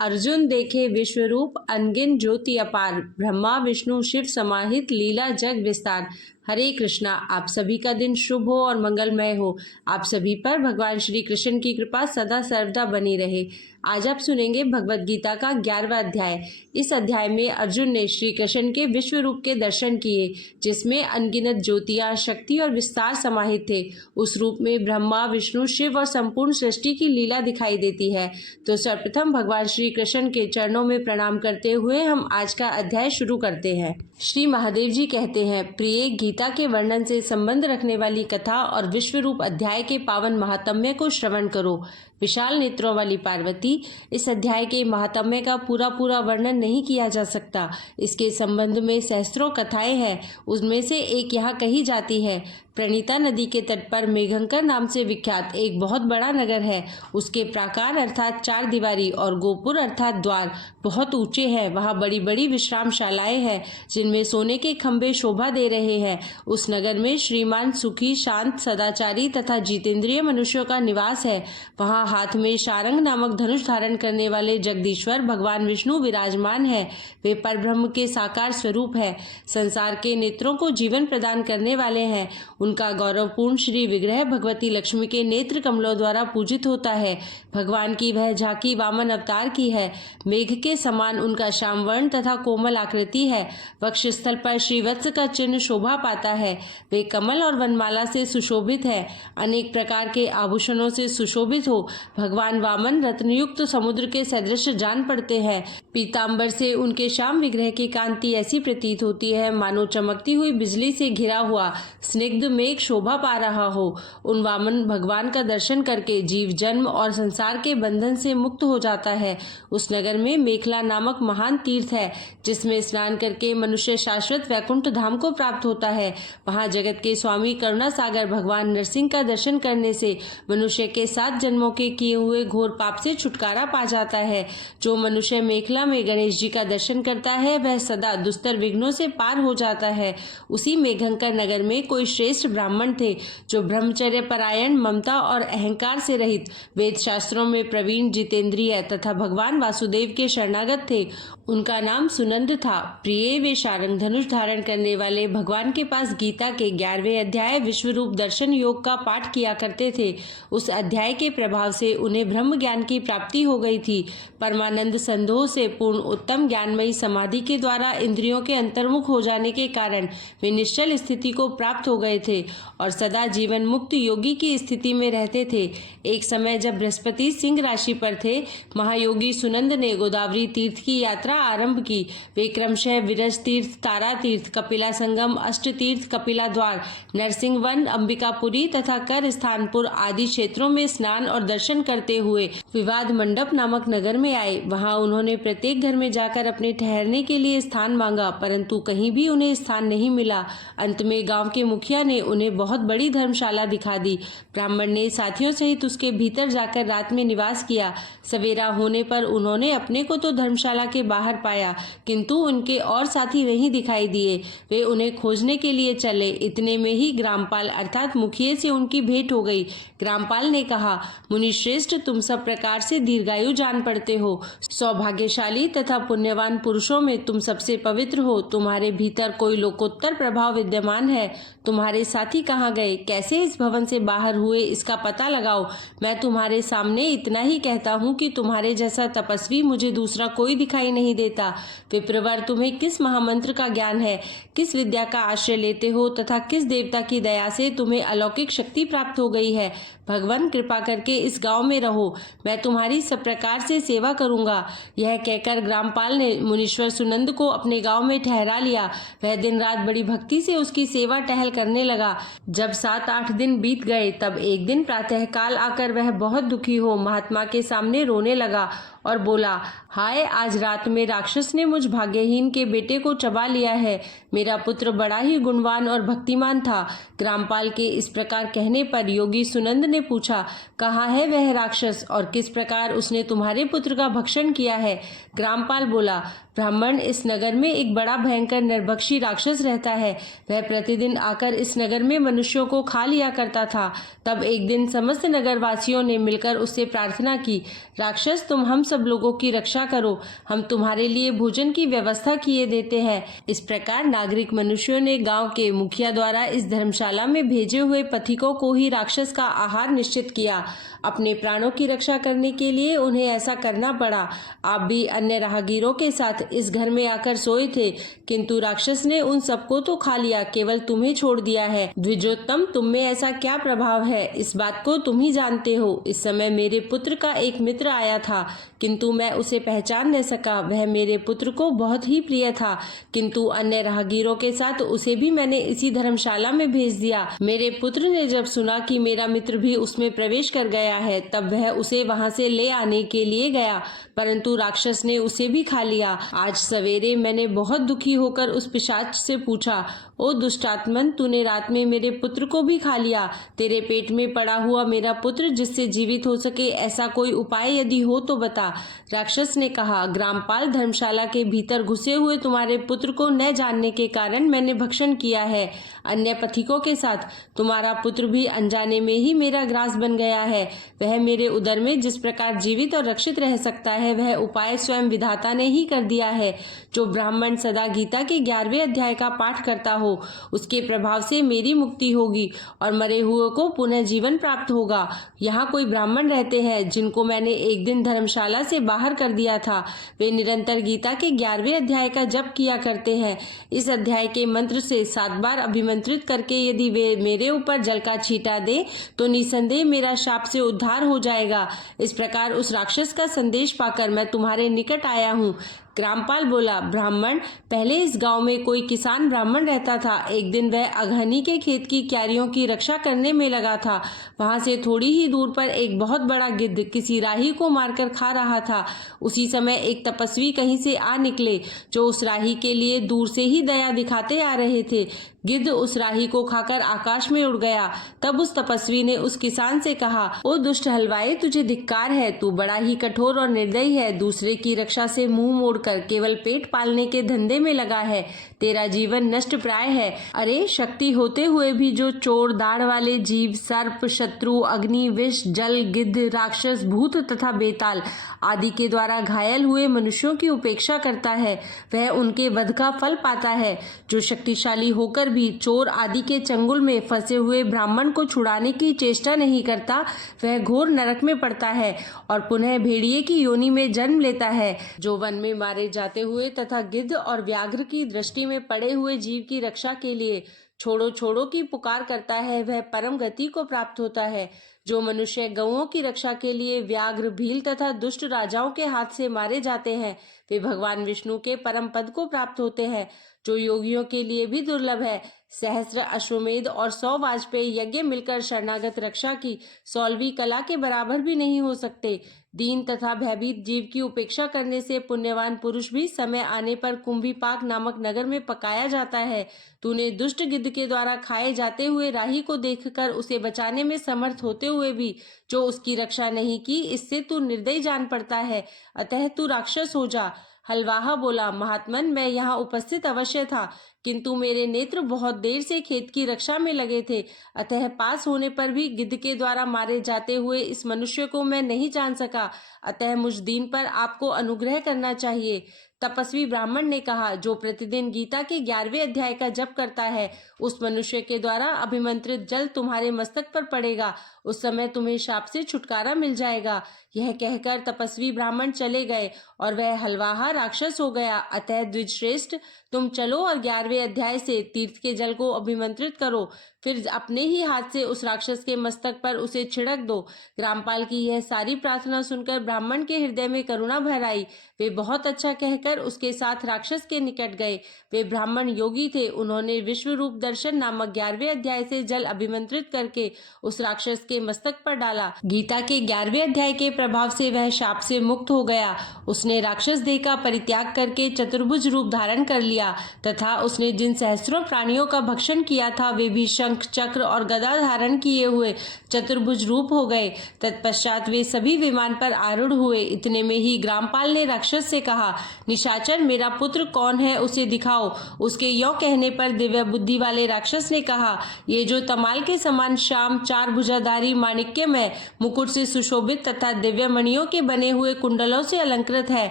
अर्जुन देखे विश्वरूप अनगिन ज्योति अपार, ब्रह्मा विष्णु शिव समाहित लीला जग विस्तार। हरे कृष्णा। आप सभी का दिन शुभ हो और मंगलमय हो। आप सभी पर भगवान श्री कृष्ण की कृपा सदा सर्वदा बनी रहे। आज आप सुनेंगे भगवत गीता का 11वां अध्याय। इस अध्याय में अर्जुन ने श्री कृष्ण के विश्व रूप के दर्शन किए, जिसमें अनगिनत ज्योतियां, शक्ति और विस्तार समाहित थे। उस रूप में ब्रह्मा विष्णु शिव और संपूर्ण सृष्टि की लीला दिखाई देती है। तो सर्वप्रथम भगवान श्री कृष्ण के चरणों में प्रणाम करते हुए हम आज का अध्याय शुरू करते हैं। श्री महादेव जी कहते हैं, प्रिय, गीता के वर्णन से संबंध रखने वाली कथा और विश्व रूप अध्याय के पावन महात्म्य को श्रवण करो। विशाल नेत्रों वाली पार्वती, इस अध्याय के महात्म्य का पूरा वर्णन नहीं किया जा सकता। इसके संबंध में सहस्त्रों कथाएं हैं। उनमें से एक यहाँ कही जाती है। प्रणीता नदी के तट पर मेघंकर नाम से विख्यात एक बहुत बड़ा नगर है। उसके प्राकार अर्थात चार दीवारी और गोपुर अर्थात द्वार बहुत ऊंचे हैं। वहाँ बड़ी बड़ी विश्रामशालाएं हैं, जिनमें सोने के खंभे शोभा दे रहे हैं। उस नगर में श्रीमान, सुखी, शांत, सदाचारी तथा जितेंद्रिय मनुष्यों का निवास है। वहाँ हाथ में शारंग नामक धनुष धारण करने वाले जगदीश्वर भगवान विष्णु विराजमान है। वे परब्रह्म के साकार स्वरूप है। संसार के नेत्रों को जीवन प्रदान करने वाले हैं। उनका गौरवपूर्ण श्री विग्रह भगवती लक्ष्मी के नेत्र कमलों द्वारा पूजित होता है। भगवान की वह झांकी वामन अवतार की है। मेघ के समान उनका श्यामवर्ण तथा कोमल आकृति है। वक्षस्थल पर श्रीवत्स का चिन्ह शोभा पाता है। वे कमल और वनमाला से सुशोभित है। अनेक प्रकार के आभूषणों से सुशोभित हो भगवान वामन रत्नयुक्त समुद्र के सदृश जान पड़ते हैं। पीतांबर से उनके श्याम विग्रह की कांति ऐसी प्रतीत होती है मानो चमकती हुई बिजली से घिरा हुआ स्निग्ध मेघ शोभा पा रहा हो। उन वामन भगवान का दर्शन करके जीव जन्म और संसार के बंधन से मुक्त हो जाता है। उस नगर में मेखला नामक महान तीर्थ है, जिसमें स्नान करके मनुष्य शाश्वत वैकुंठ धाम को प्राप्त होता है। वहाँ जगत के स्वामी करुणा सागर भगवान नरसिंह का दर्शन करने से मनुष्य के 7 जन्मों के किए हुए घोर पाप से छुटकारा पा जाता है। जो मनुष्य मेखला में गणेश जी का दर्शन करता है, वह सदा दुस्तर विघ्नों से पार हो जाता है। उसी मेघंकर नगर में कोई श्रेष्ठ ब्राह्मण थे, जो ब्रह्मचर्य परायण, ममता और अहंकार से रहित, वेद शास्त्रों में प्रवीण, जितेंद्रिय तथा भगवान वासुदेव के शरणागत थे। उनका नाम सुनंद था। प्रिय, वे शारंग धनुष धारण करने वाले भगवान के पास गीता के 11वें अध्याय विश्वरूप दर्शन योग का पाठ किया करते थे। उस अध्याय के प्रभाव से उन्हें ब्रह्म ज्ञान की प्राप्ति हो गई थी। परमानंद संदोह से पूर्ण उत्तम ज्ञानमयी समाधि के द्वारा इंद्रियों के अंतर्मुख हो जाने के कारण वे निश्चल स्थिति को प्राप्त हो गए थे और सदा जीवन मुक्त योगी की स्थिति में रहते थे। एक समय जब बृहस्पति सिंह राशि पर थे, महायोगी सुनंद ने गोदावरी तीर्थ की यात्रा आरंभ की। वे क्रमशः विरज तीर्थ, तारा तीर्थ, कपिला संगम, अष्ट तीर्थ, कपिला द्वार, नरसिंह वन, अंबिकापुरी तथा कर स्थानपुर आदि क्षेत्रों में स्नान और दर्शन करते हुए विवाद मंडप नामक नगर में आए। वहां उन्होंने प्रत्येक घर में जाकर अपने ठहरने के लिए स्थान मांगा, परंतु कहीं भी उन्हें स्थान नहीं मिला। अंत में गांव के मुखिया ने उन्हें बहुत बड़ी धर्मशाला दिखा दी। ब्राह्मण ने साथियों सहित उसके भीतर जाकर रात में निवास किया। सवेरा होने पर उन्होंने अपने को तो धर्मशाला के बाहर पाया, किंतु उनके और साथी नहीं दिखाई दिए। वे उन्हें खोजने के लिए चले। इतने में ही ग्रामपाल अर्थात मुखिए से उनकी भेंट हो गई। ग्रामपाल ने कहा, मुनिश्रेष्ठ, तुम सब प्रकार से दीर्घायु जान पड़ते हो। सौभाग्यशाली तथा पुण्यवान पुरुषों में तुम सबसे पवित्र हो। तुम्हारे भीतर कोई लोकोत्तर प्रभाव विद्यमान है। तुम्हारे साथी कहाँ गए, कैसे इस भवन से बाहर हुए, इसका पता लगाओ। मैं तुम्हारे सामने इतना ही कहता हूँ कि तुम्हारे जैसा तपस्वी मुझे दूसरा कोई दिखाई नहीं देता। विप्रवर, तुम्हें किस महामंत्र का ज्ञान है, किस विद्या का आश्रय लेते हो तथा किस देवता की दया से तुम्हें अलौकिक शक्ति प्राप्त हो गई है। भगवान, कृपा करके इस गांव में रहो, मैं तुम्हारी सब प्रकार से सेवा करूंगा। यह कहकर ग्रामपाल ने मुनीश्वर सुनंद को अपने गांव में ठहरा लिया। वह दिन रात बड़ी भक्ति से उसकी सेवा टहल करने लगा। जब 7-8 दिन बीत गए, तब एक दिन प्रातःकाल आकर वह बहुत दुखी हो महात्मा के सामने रोने लगा और बोला, हाय, आज रात में राक्षस ने मुझ भाग्यहीन के बेटे को चबा लिया है। मेरा पुत्र बड़ा ही गुणवान और भक्तिमान था। ग्रामपाल के इस प्रकार कहने पर योगी सुनंद ने पूछा, कहाँ है वह राक्षस और किस प्रकार उसने तुम्हारे पुत्र का भक्षण किया है। ग्रामपाल बोला, ब्राह्मण, इस नगर में एक बड़ा भयंकर निर्भक्षी राक्षस रहता है। वह प्रतिदिन आकर इस नगर में मनुष्यों को खा लिया करता था। तब एक दिन समस्त नगरवासियों ने मिलकर उससे प्रार्थना की, राक्षस, तुम हम सब लोगों की रक्षा करो, हम तुम्हारे लिए भोजन की व्यवस्था किए देते हैं। इस प्रकार नागरिक मनुष्यों ने गांव के मुखिया द्वारा इस धर्मशाला में भेजे हुए पथिकों को ही राक्षस का आहार निश्चित किया। अपने प्राणों की रक्षा करने के लिए उन्हें ऐसा करना पड़ा। आप भी अन्य राहगीरों के साथ इस घर में आकर सोए थे, किंतु राक्षस ने उन सबको तो खा लिया, केवल तुम्हें छोड़ दिया है। द्विजोत्तम, तुम में ऐसा क्या प्रभाव है, इस बात को तुम ही जानते हो। इस समय मेरे पुत्र का एक मित्र आया था, किंतु मैं उसे पहचान न सका। वह मेरे पुत्र को बहुत ही प्रिय था, किंतु अन्य राहगीरों के साथ उसे भी मैंने इसी धर्मशाला में भेज दिया। मेरे पुत्र ने जब सुना कि मेरा मित्र भी उसमें प्रवेश कर गया है, तब वह उसे वहां से ले आने के लिए गया, परंतु राक्षस ने उसे भी खा लिया। आज सवेरे मैंने बहुत दुखी होकर उस पिशाच से पूछा, ओ दुष्टात्मन, तूने रात में मेरे पुत्र को भी खा लिया। तेरे पेट में पड़ा हुआ मेरा पुत्र जिससे जीवित हो सके, ऐसा कोई उपाय यदि हो तो बता। राक्षस ने कहा, ग्रामपाल, धर्मशाला के भीतर घुसे हुए तुम्हारे पुत्र को न जानने के कारण मैंने भक्षण किया है। अन्य पथिकों के साथ तुम्हारा पुत्र भी अनजाने में ही मेरा ग्रास बन गया है। वह मेरे उदर में जिस प्रकार जीवित और रक्षित रह सकता है, वह उपाय स्वयं विधाता ने ही कर दिया है। जो ब्राह्मण सदा गीता के 11वें अध्याय का पाठ करता हो, उसके प्रभाव से मेरी मुक्ति होगी और मरे हुए को पुनः जीवन प्राप्त होगा। यहाँ कोई ब्राह्मण रहते हैं जिनको मैंने एक दिन धर्मशाला से बाहर कर दिया था। वे निरंतर गीता के 11वें अध्याय का जप किया करते हैं। इस अध्याय के मंत्र से 7 बार अभिमंत्रित करके यदि वे मेरे ऊपर जल का छींटा दे तो निसंदेह मेरा शाप से उद्धार हो जाएगा। इस प्रकार उस राक्षस का संदेश पाकर मैं तुम्हारे निकट आया हूँ। ग्रामपाल बोला, ब्राह्मण, पहले इस गांव में कोई किसान ब्राह्मण रहता था। एक दिन वह अगहनी के खेत की क्यारियों की रक्षा करने में लगा था। वहां से थोड़ी ही दूर पर एक बहुत बड़ा गिद्ध किसी राही को मारकर खा रहा था। उसी समय एक तपस्वी कहीं से आ निकले, जो उस राही के लिए दूर से ही दया दिखाते आ रहे थे। गिद्ध उस राही को खाकर आकाश में उड़ गया। तब उस तपस्वी ने उस किसान से कहा, ओ दुष्ट हलवाई, तुझे धिक्कार है, तू बड़ा ही कठोर और निर्दयी है। दूसरे की रक्षा से मुंह मोड़कर केवल पेट पालने के धंधे में लगा है। तेरा जीवन नष्ट प्राय है। अरे, शक्ति होते हुए भी जो चोर, दाढ़ वाले जीव, सर्प, शत्रु, अग्नि, विष, जल, गिद्ध, राक्षस, भूत तथा बेताल आदि के द्वारा घायल हुए मनुष्यों की उपेक्षा करता है, वह उनके वध का फल पाता है। जो शक्तिशाली होकर भी चोर आदि के चंगुल में फंसे हुए ब्राह्मण को छुड़ाने की चेष्टा नहीं करता, वह घोर नरक में पड़ता है और पुनः भेड़िए की योनि में जन्म लेता है। जो वन में मारे जाते हुए तथा गिद्ध और व्याघ्र की दृष्टि में पड़े हुए जीव की रक्षा के लिए छोड़ो छोड़ो की पुकार करता है, वह परम गति को प्राप्त होता है। जो मनुष्य गौओं की रक्षा के लिए व्याघ्र, भील तथा दुष्ट राजाओं के हाथ से मारे जाते हैं, वे भगवान विष्णु के परम पद को प्राप्त होते हैं, जो योगियों के लिए भी दुर्लभ है। सहस्त्र अश्वमेध और 100 वाजपेयी यज्ञ मिलकर शरणागत रक्षा की 16वीं कला के बराबर भी नहीं हो सकते। दीन तथा भयभीत जीव की उपेक्षा करने से पुण्यवान पुरुष भी समय आने पर कुंभीपाक नामक नगर में पकाया जाता है। तूने दुष्ट गिद्ध के द्वारा खाए जाते हुए राही को देखकर उसे बचाने में समर्थ होते हुए भी जो उसकी रक्षा नहीं की, इससे तू निर्दयी जान पड़ता है, अतः तू राक्षस हो जा। हलवाहा बोला, महात्मन, मैं यहाँ उपस्थित अवश्य था, किंतु मेरे नेत्र बहुत देर से खेत की रक्षा में लगे थे, अतः पास होने पर भी गिद्ध के द्वारा मारे जाते हुए इस मनुष्य को मैं नहीं जान सका, अतः मुझ दीन पर आपको अनुग्रह करना चाहिए। तपस्वी ब्राह्मण ने कहा, जो प्रतिदिन गीता के 11वें अध्याय का जप करता है, उस मनुष्य के द्वारा अभिमंत्रित जल तुम्हारे मस्तक पर पड़ेगा, उस समय तुम्हें शाप से छुटकारा मिल जाएगा। यह कहकर तपस्वी ब्राह्मण चले गए और वह हलवाहा राक्षस हो गया। अतः द्विजश्रेष्ठ, तुम चलो और 11वें अध्याय से तीर्थ के जल को अभिमंत्रित करो, फिर अपने ही हाथ से उस राक्षस के मस्तक पर उसे छिड़क दो। ग्रामपाल की यह सारी प्रार्थना सुनकर ब्राह्मण के हृदय में करुणा भर आई। वे बहुत अच्छा कहकर उसके साथ राक्षस के निकट गए। वे ब्राह्मण योगी थे। उन्होंने विश्व रूप दर्शन नामक 11वें अध्याय से जल अभिमंत्रित करके उस राक्षस के मस्तक पर डाला। गीता के 11वें अध्याय के प्रभाव से वह शाप से मुक्त हो गया। उसने राक्षस देह का परित्याग करके चतुर्भुज रूप धारण कर लिया तथा उसने जिन सहस्त्रों प्राणियों का भक्षण किया था, वे भी शंख, चक्र और गदा धारण किए हुए चतुर्भुज रूप हो गए। तत्पश्चात वे सभी विमान पर आरूढ़ हुए। इतने में ही ग्रामपाल ने राक्षस से कहा, निशाचर, मेरा पुत्र कौन है, उसे दिखाओ। उसके यों कहने पर दिव्य बुद्धि वाले राक्षस ने कहा, ये जो तमाल के समान श्याम, 4 भुजाधारी, माणिक्यमय मुकुट से सुशोभित तथा दिव्य मणियों के बने हुए कुंडलों से अलंकृत है,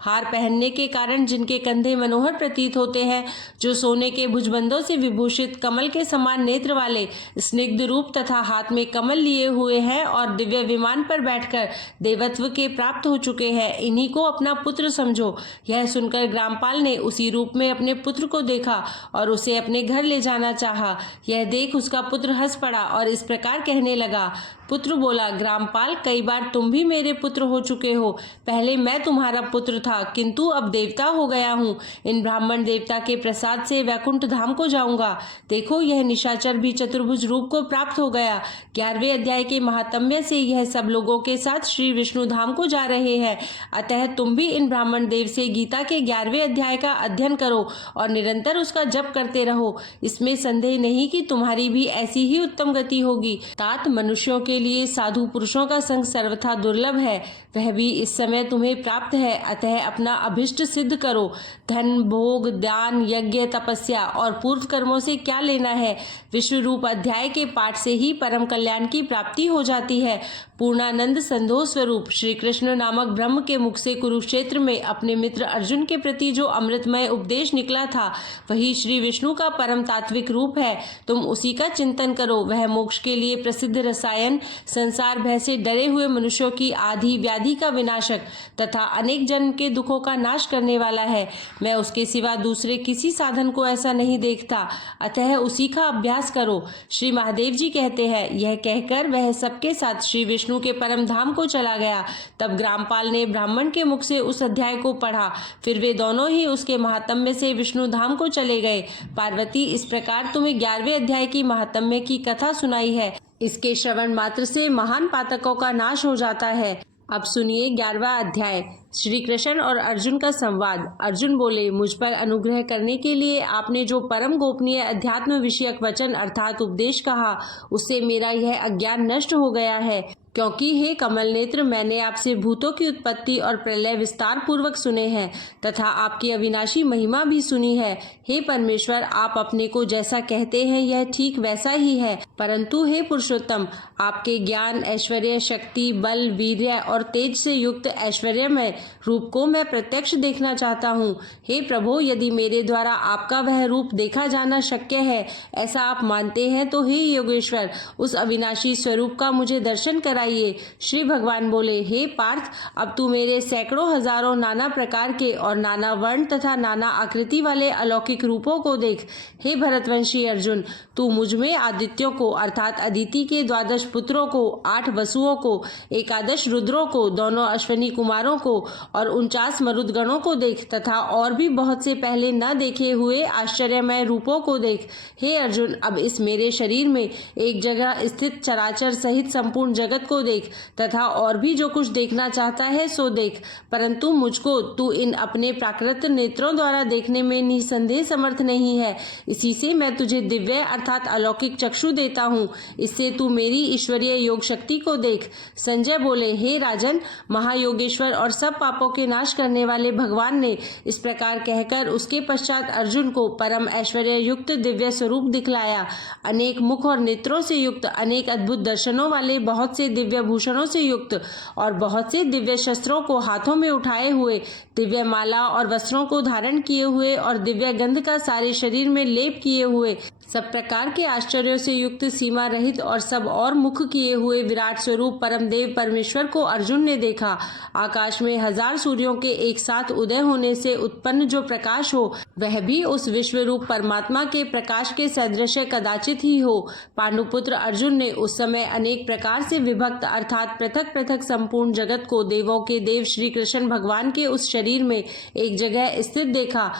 हार पहनने के कारण जिनके कंधे मनोहर प्रतीत होते हैं, जो सोने के भुजबंदों से विभूषित, कमल के समान नेत्र वाले, स्निग्ध रूप तथा हाथ में कमल लिए हुए हैं और दिव्य विमान पर बैठकर देवत्व के प्राप्त हो चुके हैं, इन्हीं को अपना पुत्र समझो। यह सुनकर ग्रामपाल ने उसी रूप में अपने पुत्र को देखा और उसे अपने घर ले जाना चाहा। यह देख उसका पुत्र हंस पड़ा और इस प्रकार कहने लगा। पुत्र बोला, ग्रामपाल, कई बार तुम भी मेरे पुत्र हो चुके हो। पहले मैं तुम्हारा पुत्र था, किंतु अब देवता हो गया हूँ। इन ब्राह्मण देवता के प्रसाद से वैकुंठ धाम को जाऊंगा। देखो, यह निशाचर भी चतुर्भुज रूप को प्राप्त हो गया। 11वें अध्याय के महात्म्य से यह सब लोगों के साथ श्री विष्णु धाम को जा रहे हैं। अतः तुम भी इन ब्राह्मण देव से गीता के 11वें अध्याय का अध्ययन करो और निरंतर उसका जप करते रहो। इसमें संदेह नहीं कि तुम्हारी भी ऐसी ही उत्तम गति होगी। तात मनुष्यों के लिए साधु पुरुषों का संग सर्वथा दुर्लभ है, वह भी इस समय तुम्हें प्राप्त है। अतः अपना अभिष्ट सिद्ध करो। धन, भोग, दान, यज्ञ, तपस्या और पूर्व कर्मों से क्या लेना है। विश्व रूप अध्याय के पाठ से ही परम कल्याण की प्राप्ति हो जाती है। पूर्णानंद संधो स्वरूप श्री कृष्ण नामक ब्रह्म के मुख से कुरुक्षेत्र में अपने मित्र अर्जुन के प्रति जो अमृतमय उपदेश निकला था, वही श्री विष्णु का परम तात्विक रूप है। तुम उसी का चिंतन करो। वह मोक्ष के लिए प्रसिद्ध रसायन, संसार भय से डरे हुए मनुष्यों की आदि व्याधि का विनाशक तथा अनेक जन्म के दुखों का नाश करने वाला है। मैं उसके सिवा दूसरे किसी साधन को ऐसा नहीं देखता, अतः उसी का अभ्यास करो। श्री महादेव जी कहते हैं, यह कहकर वह सबके साथ श्री विष्णु के परम धाम को चला गया। तब ग्रामपाल ने ब्राह्मण के मुख से उस अध्याय को पढ़ा। फिर वे दोनों ही उसके महात्म्य से विष्णु धाम को चले गए। पार्वती, इस प्रकार तुम्हें 11वें अध्याय की महात्म्य की कथा सुनाई है। इसके श्रवण मात्र से महान पातकों का नाश हो जाता है। अब सुनिए 11वां अध्याय। श्री कृष्ण और अर्जुन का संवाद। अर्जुन बोले, मुझ पर अनुग्रह करने के लिए आपने जो परम गोपनीय अध्यात्म विषयक वचन अर्थात उपदेश कहा, उससे मेरा यह अज्ञान नष्ट हो गया है। क्योंकि हे कमल नेत्र, मैंने आपसे भूतों की उत्पत्ति और प्रलय विस्तार पूर्वक सुने हैं तथा आपकी अविनाशी महिमा भी सुनी है। हे परमेश्वर, आप अपने को जैसा कहते हैं यह ठीक वैसा ही है, परंतु हे पुरुषोत्तम, आपके ज्ञान, ऐश्वर्य, शक्ति, बल, वीर्य और तेज से युक्त ऐश्वर्यमय रूप को मैं प्रत्यक्ष देखना चाहता हूँ। हे प्रभु, यदि मेरे द्वारा आपका वह रूप देखा जाना शक्य है, ऐसा आप मानते हैं, तो हे योगेश्वर, उस अविनाशी स्वरूप का मुझे दर्शन कराइए। श्री भगवान बोले, हे पार्थ, अब तू मेरे सैकड़ों हजारों नाना प्रकार के और नाना वर्ण तथा नाना आकृति वाले अलौकिक रूपों को देख। हे भरतवंशी अर्जुन, तू मुझ में आदित्यों को अर्थात अदिति के 12 पुत्रों को, 8 वसुओं को, 11 रुद्रों को, दोनों अश्वनी कुमारों को और 49 मरुदगणों को देख तथा और भी बहुत से पहले न देखे हुए आश्चर्यमय रूपों को देख। हे अर्जुन, अब इस मेरे शरीर में एक जगह स्थित चराचर सहित संपूर्ण जगत को देख तथा और भी जो कुछ देखना चाहता है सो देख, परंतु मुझको तू इन अपने प्राकृत नेत्रों द्वारा देखने में निसंदेह समर्थ नहीं है। इसी से मैं तुझे दिव्य अर्थात अलौकिक चक्षु देता हूँ। इससे तू मेरी ईश्वरीय योग शक्ति को देख। संजय बोले, हे राजन, महायोगेश्वर और सब पापों के नाश करने वाले भगवान ने इस प्रकार कहकर उसके पश्चात अर्जुन को परम ऐश्वर्य युक्त दिव्य स्वरूप दिखलाया। अनेक मुख और नेत्रों से युक्त, अनेक अद्भुत दर्शनों वाले, बहुत से दिव्य भूषणों से युक्त और बहुत से दिव्य शस्त्रों को हाथों में उठाए हुए, दिव्य माला और वस्त्रों को धारण किए हुए और दिव्य गंध का सारे शरीर में लेप किए हुए, सब प्रकार के आश्चर्यों से युक्त, सीमा रहित और सब और मुख किए हुए विराट स्वरूप परमदेव परमेश्वर को अर्जुन ने देखा। आकाश में 1000 सूर्यों के एक साथ उदय होने से उत्पन्न जो प्रकाश हो, वह भी उस विश्व रूप परमात्मा के प्रकाश के सदृश कदाचित ही हो। पांडुपुत्र अर्जुन ने उस समय अनेक प्रकार से विभक्त अर्थात पृथक पृथक संपूर्ण जगत को देवों के देव श्री कृष्ण भगवान के उस शरीर में एक जगह स्थित देखा।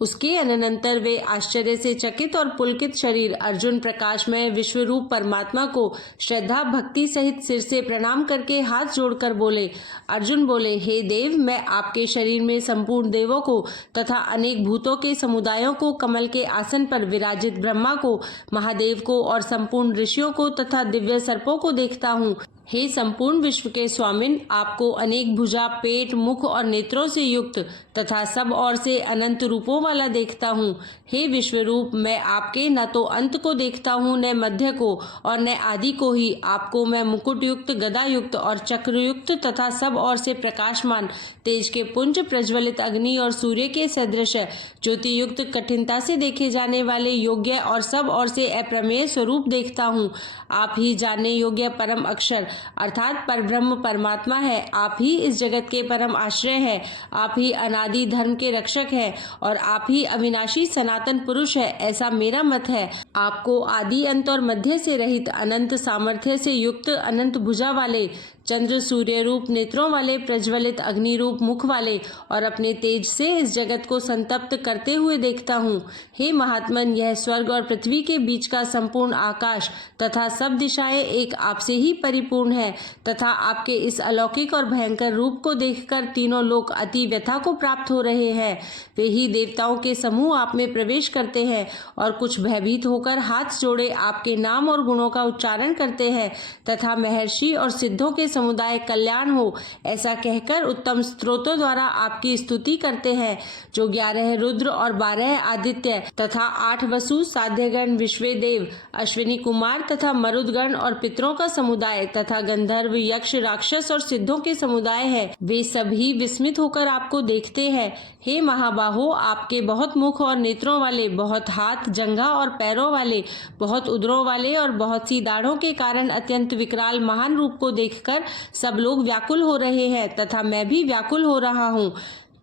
उसके अनंतर वे आश्चर्य से चकित और पुलकित शरीर अर्जुन प्रकाशमय विश्वरूप परमात्मा को श्रद्धा भक्ति सहित सिर से प्रणाम करके हाथ जोड़कर बोले। अर्जुन बोले, हे देव, मैं आपके शरीर में संपूर्ण देवों को तथा अनेक भूतों के समुदायों को, कमल के आसन पर विराजित ब्रह्मा को, महादेव को और संपूर्ण ऋषियों को तथा दिव्य सर्पों को देखता हूँ। हे संपूर्ण विश्व के स्वामिन, आपको अनेक भुजा, पेट, मुख और नेत्रों से युक्त तथा सब ओर से अनंत रूपों वाला देखता हूँ। हे विश्वरूप, मैं आपके न तो अंत को देखता हूँ, न मध्य को और न आदि को ही। आपको मैं मुकुट युक्त, गदा युक्त और चक्र युक्त तथा सब ओर से प्रकाशमान, तेज के पुंज, प्रज्वलित अग्नि और सूर्य के सदृश, ज्योति युक्त, कठिनता से देखे जाने वाले योग्य और सब ओर से अप्रमेय स्वरूप देखता हूँ। आप ही जानने योग्य परम अक्षर अर्थात परब्रह्म परमात्मा है। आप ही इस जगत के परम आश्रय है। आप ही अनादि धर्म के रक्षक है और आप ही अविनाशी सनातन पुरुष है, ऐसा मेरा मत है। आपको आदि अंत और मध्य से रहित, अनंत सामर्थ्य से युक्त, अनंत भुजा वाले, चंद्र सूर्य रूप नेत्रों वाले, प्रज्वलित अग्नि रूप मुख वाले और अपने तेज से इस जगत को संतप्त करते हुए देखता हूँ। हे महात्मन, यह स्वर्ग और पृथ्वी के बीच का संपूर्ण आकाश तथा सब दिशाएं एक आपसे ही परिपूर्ण है तथा आपके इस अलौकिक और भयंकर रूप को देखकर तीनों लोग अति व्यथा को प्राप्त हो रहे हैं। वे ही देवताओं के समूह आप में प्रवेश करते हैं और कुछ भयभीत होकर हाथ जोड़े आपके नाम और गुणों का उच्चारण करते हैं तथा महर्षि और सिद्धों के समुदाय कल्याण हो ऐसा कहकर उत्तम स्तोत्रों द्वारा आपकी स्तुति करते हैं। जो 11 रुद्र और 12 आदित्य तथा 8 वसु, साध्यगण, विश्वेदेव, अश्विनी कुमार तथा मरुदगण और पितरों का समुदाय तथा गंधर्व, यक्ष, राक्षस और सिद्धों के समुदाय है, वे सभी विस्मित होकर आपको देखते हैं। हे महाबाहो, आपके बहुत मुख और नेत्रों वाले, बहुत हाथ, जंघा और पैरों वाले, बहुत उदरों वाले और बहुत सी दाढ़ों के कारण अत्यंत विकराल महान रूप को देखकर सब लोग व्याकुल हो रहे हैं तथा मैं भी व्याकुल हो रहा हूँ।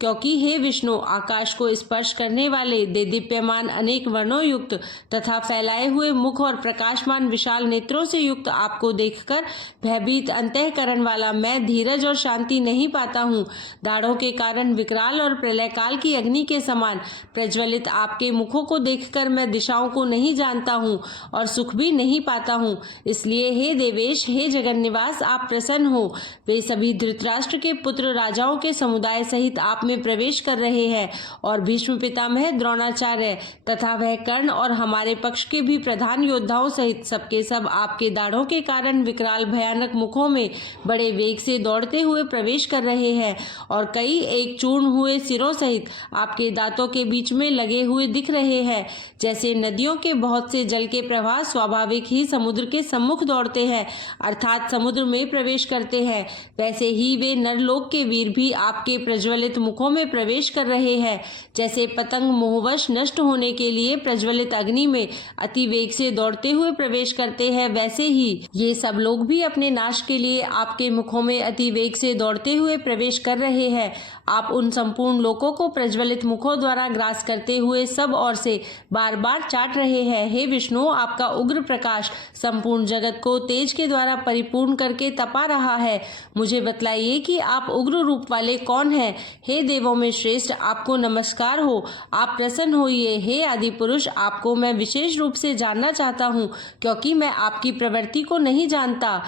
क्योंकि हे विष्णु, आकाश को स्पर्श करने वाले, देदीप्यमान अनेक वर्णों युक्त तथा फैलाए हुए मुख और प्रकाशमान विशाल नेत्रों से युक्त आपको देखकर भयभीत अंतःकरण वाला मैं धीरज और शांति नहीं पाता हूँ। दाढ़ों के कारण विकराल और प्रलय काल की अग्नि के समान प्रज्वलित आपके मुखों को देखकर मैं दिशाओं को नहीं जानता हूँ और सुख भी नहीं पाता हूँ। इसलिए हे देवेश, हे जगन्निवास, आप प्रसन्न हो। वे सभी धृतराष्ट्र के पुत्र राजाओं के समुदाय सहित आप में प्रवेश कर रहे हैं और भीष्म पितामह, द्रोणाचार्य तथा वह कर्ण और हमारे पक्ष के भी प्रधान योद्धाओं सहित सबके सब आपके दाढ़ों के कारण विकराल भयानक मुखों में बड़े वेग से दौड़ते हुए प्रवेश कर रहे हैं और कई एक चूर्ण हुए सिरों सहित आपके दांतों के बीच में लगे हुए दिख रहे हैं। जैसे नदियों के बहुत से जल के प्रवाह स्वाभाविक ही समुद्र के सम्मुख दौड़ते हैं अर्थात समुद्र में प्रवेश करते हैं, वैसे ही वे नरलोक के वीर भी आपके प्रज्वलित मुखों में प्रवेश कर रहे हैं। जैसे पतंग मोहवश नष्ट होने के लिए प्रज्वलित अग्नि में अति वेग से दौड़ते हुए प्रवेश करते हैं, वैसे ही ये सब लोग भी अपने नाश के लिए आपके मुखों में अति वेग से दौड़ते हुए प्रवेश कर रहे हैं। आप उन संपूर्ण लोकों को प्रज्वलित मुखों द्वारा ग्रास करते हुए सब ओर से बार बार चाट रहे हैं। हे विष्णु, आपका उग्र प्रकाश संपूर्ण जगत को तेज के द्वारा परिपूर्ण करके तपा रहा है। मुझे बतलाइए कि आप उग्र रूप वाले कौन हैं? हे देवों में श्रेष्ठ, आपको नमस्कार हो। आप प्रसन्न होइए। हे आदि पुरुष, आपको मैं विशेष रूप से जानना चाहता हूँ क्योंकि मैं आपकी प्रवृत्ति को नहीं जानता।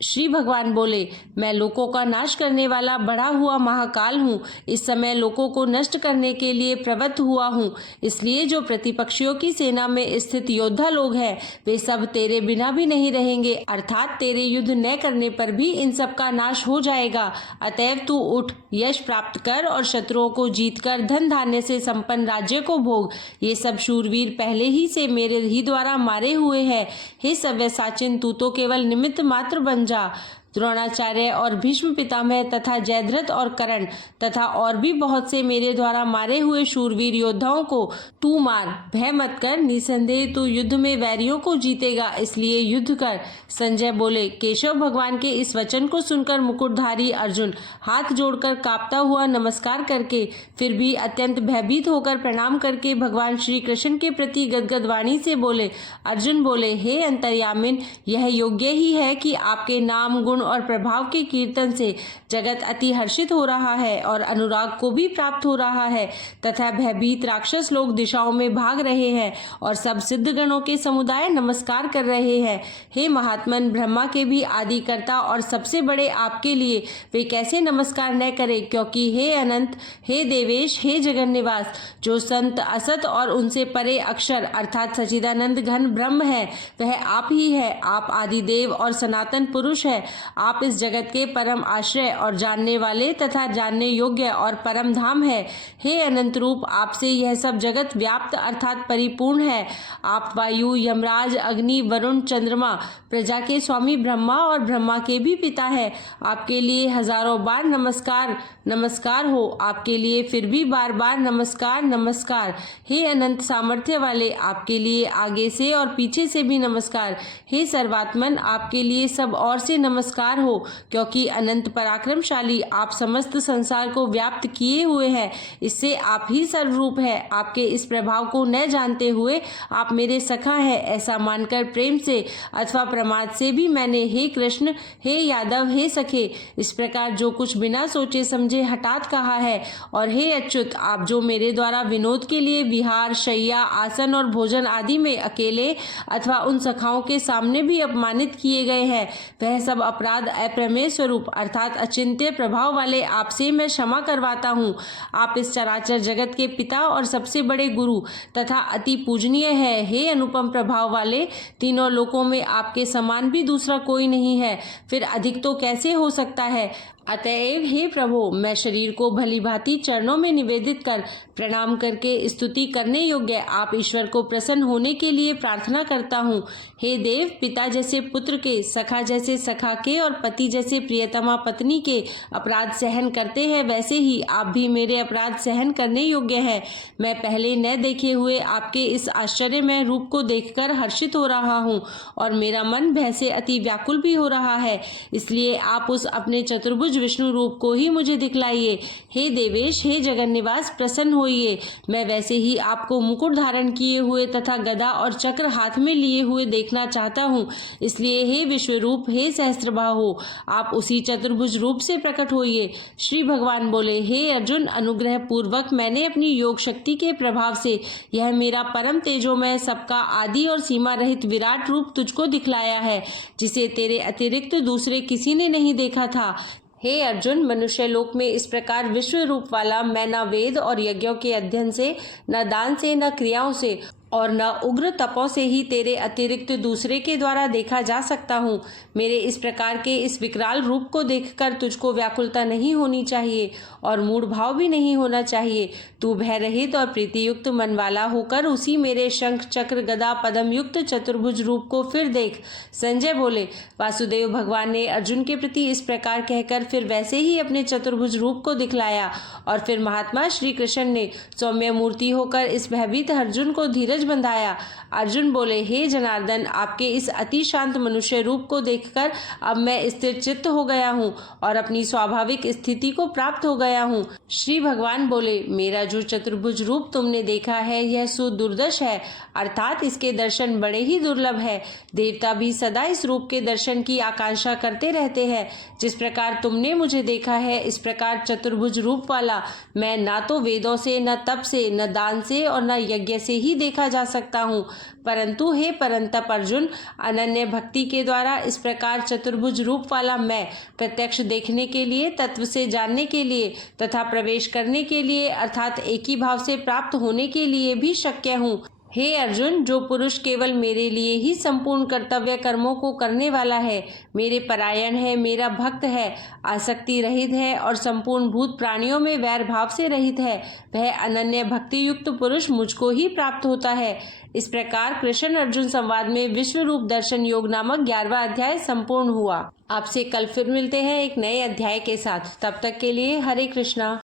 श्री भगवान बोले, मैं लोकों का नाश करने वाला बढ़ा हुआ महाकाल हूँ। इस समय लोकों को नष्ट करने के लिए प्रवृत्त हुआ हूँ। इसलिए जो प्रतिपक्षियों की सेना में स्थित योद्धा लोग हैं वे सब तेरे बिना भी नहीं रहेंगे अर्थात तेरे युद्ध न करने पर भी इन सब का नाश हो जाएगा। अतएव तू उठ, यश प्राप्त कर और शत्रुओं को जीतकर धन धान्य से संपन्न राज्य को भोग। ये सब शूरवीर पहले ही से मेरे ही द्वारा मारे हुए हैं। हे सव्यसाचिन, तू तो केवल निमित्त मात्र बन जा। द्रोणाचार्य और भीष्म पितामह तथा जयद्रथ और कर्ण तथा और भी बहुत से मेरे द्वारा मारे हुए शूरवीर योद्धाओं को तू मार। भय मत कर, निसंदेह तू युद्ध में वैरियों को जीतेगा, इसलिए युद्ध कर। संजय बोले, केशव भगवान के इस वचन को सुनकर मुकुटधारी अर्जुन हाथ जोड़कर कांपता हुआ नमस्कार करके फिर भी अत्यंत भयभीत होकर प्रणाम करके भगवान श्री कृष्ण के प्रति गदगद वाणी से बोले। अर्जुन बोले, हे अंतर्यामिन, यह योग्य ही है कि आपके नाम, गुण और प्रभाव के कीर्तन से जगत अति हर्षित हो रहा है और अनुराग को भी प्राप्त हो रहा है तथा भयभीत राक्षस लोग दिशाओं में भाग रहे हैं और सब सिद्धगणों के समुदाय नमस्कार कर रहे हैं। हे महात्मन, ब्रह्मा के भी आदिकर्ता और सबसे बड़े आपके लिए वे कैसे नमस्कार न करें, क्योंकि हे अनंत, हे देवेश, हे जगन्निवास, जो संत, असत और उनसे परे अक्षर अर्थात सच्चिदानंद घन ब्रह्म है वह आप ही है। आप आदिदेव और सनातन पुरुष है। आप इस जगत के परम आश्रय और जानने वाले तथा जानने योग्य और परम धाम है। हे अनंत रूप, आपसे यह सब जगत व्याप्त अर्थात परिपूर्ण है। आप वायु, यमराज, अग्नि, वरुण, चंद्रमा, प्रजा के स्वामी ब्रह्मा और ब्रह्मा के भी पिता है। आपके लिए हजारों बार नमस्कार नमस्कार हो, आपके लिए फिर भी बार बार नमस्कार नमस्कार। हे अनंत सामर्थ्य वाले, आपके लिए आगे से और पीछे से भी नमस्कार। हे सर्वात्मन, आपके लिए सब ओर से नमस्कार हो, क्योंकि अनंत पराक्रमशाली आप समस्त संसार को व्याप्त किए हुए हैं। इससे आप ही सर्वरूप है। आपके इस प्रभाव को न जानते हुए आप मेरे सखा है ऐसा मानकर प्रेम से अथवा प्रमाद से भी मैंने हे कृष्ण, हे यादव, हे सखे इस प्रकार जो कुछ बिना सोचे समझे हठात कहा है। और हे अच्युत, आप जो मेरे द्वारा विनोद के लिए विहार, शैया, आसन और भोजन आदि में अकेले अथवा उन सखाओं के सामने भी अपमानित किए गए हैं, वह सब अपराध अप्रमेय स्वरूप अर्थात अचिंत्य प्रभाव वाले आपसे मैं क्षमा करवाता हूँ। आप इस चराचर जगत के पिता और सबसे बड़े गुरु तथा अति पूजनीय है। हे अनुपम प्रभाव वाले, तीनों लोकों में आपके समान भी दूसरा कोई नहीं है, फिर अधिक तो कैसे हो सकता है। अतएव हे प्रभु, मैं शरीर को भली भांति चरणों में निवेदित कर प्रणाम करके स्तुति करने योग्य आप ईश्वर को प्रसन्न होने के लिए प्रार्थना करता हूँ। हे देव, पिता जैसे पुत्र के, सखा जैसे सखा के और पति जैसे प्रियतमा पत्नी के अपराध सहन करते हैं, वैसे ही आप भी मेरे अपराध सहन करने योग्य हैं। मैं पहले न देखे हुए आपके इस आश्चर्यमय रूप को देखकर हर्षित हो रहा हूँ और मेरा मन भय से अति व्याकुल भी हो रहा है। इसलिए आप उस अपने चतुर्भुज विष्णु रूप को ही मुझे दिखलाइए। हे देवेश, हे जगन निवास, प्रसन्न होइए। मैं वैसे ही आपको मुकुट धारण किए हुए तथा गदा और चक्र हाथ में लिए हुए देखना चाहता हूँ। इसलिए हे विश्व रूप, हे सहस्त्रबाहु, आप उसी चतुर्भुज रूप से प्रकट होइए। श्री भगवान बोले, हे अर्जुन, अनुग्रह पूर्वक मैंने अपनी योग शक्ति के प्रभाव से यह मेरा परम तेजोमय सबका आदि और सीमा रहित विराट रूप तुझको दिखलाया है, जिसे तेरे अतिरिक्त दूसरे किसी ने नहीं देखा था। हे अर्जुन, मनुष्य लोक में इस प्रकार विश्व रूप वाला मैं न वेद और यज्ञों के अध्ययन से, न दान से, न क्रियाओं से और न उग्र तपों से ही तेरे अतिरिक्त दूसरे के द्वारा देखा जा सकता हूँ। मेरे इस प्रकार के इस विकराल रूप को देखकर तुझको व्याकुलता नहीं होनी चाहिए और मूढ़ भाव भी नहीं होना चाहिए। तू भय रहित और प्रीतियुक्त मन वाला होकर उसी मेरे शंख, चक्र, गदा, पद्म युक्त चतुर्भुज रूप को फिर देख। संजय बोले, वासुदेव भगवान ने अर्जुन के प्रति इस प्रकार कहकर फिर वैसे ही अपने चतुर्भुज रूप को दिखलाया और फिर महात्मा श्री कृष्ण ने सौम्य मूर्ति होकर इस भयभीत अर्जुन को धीरज बंधाया। अर्जुन बोले, हे जनार्दन, आपके इस अति शांत मनुष्य रूप को देखकर अब मैं स्थिर चित्त हो गया हूँ और अपनी स्वाभाविक स्थिति को प्राप्त हो गया हूँ। श्री भगवान बोले, मेरा जो चतुर्भुज रूप तुमने देखा है यह सुदुर्दश है, अर्थात इसके दर्शन बड़े ही दुर्लभ है। देवता भी सदा इस रूप के दर्शन की आकांक्षा करते रहते हैं। जिस प्रकार तुमने मुझे देखा है, इस प्रकार चतुर्भुज रूप वाला मैं ना तो वेदों से, न तप से, न दान से और न यज्ञ से ही देखा जा सकता हूँ, परंतु हे परंतप अर्जुन, अनन्य भक्ति के द्वारा इस प्रकार चतुर्भुज रूप वाला मैं प्रत्यक्ष देखने के लिए, तत्व से जानने के लिए तथा प्रवेश करने के लिए अर्थात एक ही भाव से प्राप्त होने के लिए भी शक्य हूँ। हे अर्जुन, जो पुरुष केवल मेरे लिए ही संपूर्ण कर्तव्य कर्मों को करने वाला है, मेरे परायण है, मेरा भक्त है, आसक्ति रहित है और संपूर्ण भूत प्राणियों में वैर भाव से रहित है, वह अनन्य भक्ति युक्त पुरुष मुझको ही प्राप्त होता है। इस प्रकार कृष्ण अर्जुन संवाद में विश्व रूप दर्शन योग नामक 11वां अध्याय संपूर्ण हुआ। आपसे कल फिर मिलते हैं एक नए अध्याय के साथ। तब तक के लिए हरे कृष्णा।